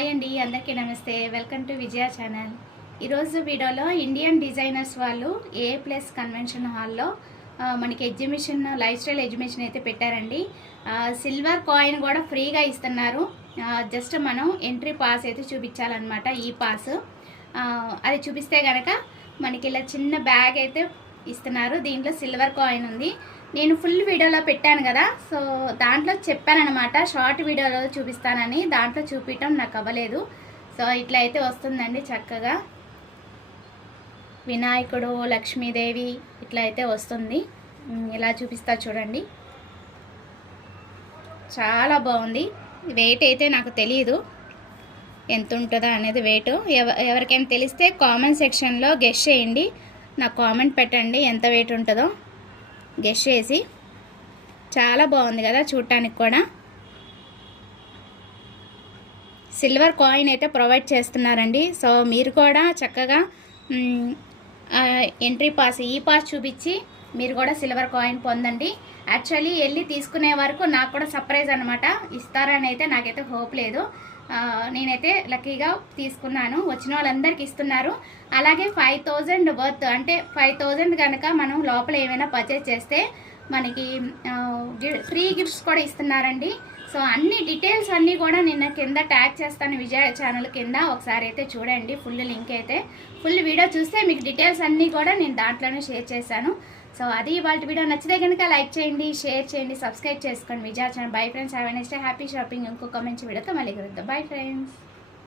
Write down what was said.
Hi అండి, అందరికీ నమస్తే. Welcome to Vijaya channel. ఈరోజు వీడియోలో ఇండియన్ డిజైనర్స్ వాళ్ళు A+ కన్వెన్షన్ హాల్లో మనకి ఎగ్జిబిషన్, లైఫ్ స్టైల్ ఎగ్జిబిషన్ అయితే పెట్టారండి. సిల్వర్ కాయిన్ కూడా ఫ్రీగా ఇస్తున్నారు. జస్ట్ మనం ఎంట్రీ పాస్ అయితే చూపించాలన్నమాట. ఈ పాస్ అది చూపిస్తే కనుక మనకి ఇలా చిన్న బ్యాగ్ అయితే ఇస్తున్నారు. దీంట్లో సిల్వర్ కాయిన్ ఉంది. నేను ఫుల్ వీడియోలో పెట్టాను కదా, సో దాంట్లో చెప్పానన్నమాట షార్ట్ వీడియోలో చూపిస్తానని. దాంట్లో చూపించడం నాకు అవ్వలేదు. సో ఇట్లా అయితే వస్తుందండి చక్కగా. వినాయకుడు, లక్ష్మీదేవి ఇట్లా అయితే వస్తుంది. ఇలా చూపిస్తా చూడండి. చాలా బాగుంది. వెయిట్ అయితే నాకు తెలియదు ఎంత ఉంటుందో అనేది. వెయిట్ ఎవరికైనా తెలిస్తే కామెంట్ సెక్షన్లో గెస్ చేయండి. నాకు కామెంట్ పెట్టండి ఎంత వెయిట్ ఉంటుందో గెస్ చేసి. చాలా బాగుంది కదా చూడటానికి కూడా. సిల్వర్ కాయిన్ అయితే ప్రొవైడ్ చేస్తున్నారండి. సో మీరు కూడా చక్కగా ఎంట్రీ పాస్, ఈ పాస్ చూపించి మీరు కూడా సిల్వర్ కాయిన్ పొందండి. యాక్చువల్లీ వెళ్ళి తీసుకునే వరకు నాకు కూడా సర్ప్రైజ్ అనమాట. ఇస్తారని అయితే నాకైతే హోప్ లేదు. నేనైతే లక్కీగా తీసుకున్నాను. వచ్చిన వాళ్ళందరికీ ఇస్తున్నారు. అలాగే 5000 వర్త్, అంటే 5000 కనుక మనం లోపల ఏమైనా పర్చేస్ చేస్తే మనకి ఫ్రీ గిఫ్ట్స్ కూడా ఇస్తున్నారండి. సో అన్ని డీటెయిల్స్ అన్నీ కూడా నిన్న కింద ట్యాగ్ చేస్తాను విజయ ఛానల్ కింద. ఒకసారి అయితే చూడండి. ఫుల్ లింక్ అయితే, ఫుల్ వీడియో చూస్తే మీకు డీటెయిల్స్ అన్నీ కూడా నేను దాంట్లోనే షేర్ చేశాను. సో అది ఇవాళ వీడియో. నచ్చితే కనుక లైక్ చేయండి, షేర్ చేయండి, సబ్స్క్రైబ్ చేసుకోండి Vijaya channel. Bye friends, have a nice day, happy shopping. ఇంకొక మంచి వీడియోతో మళ్ళీ కలుద్దాం. Bye friends.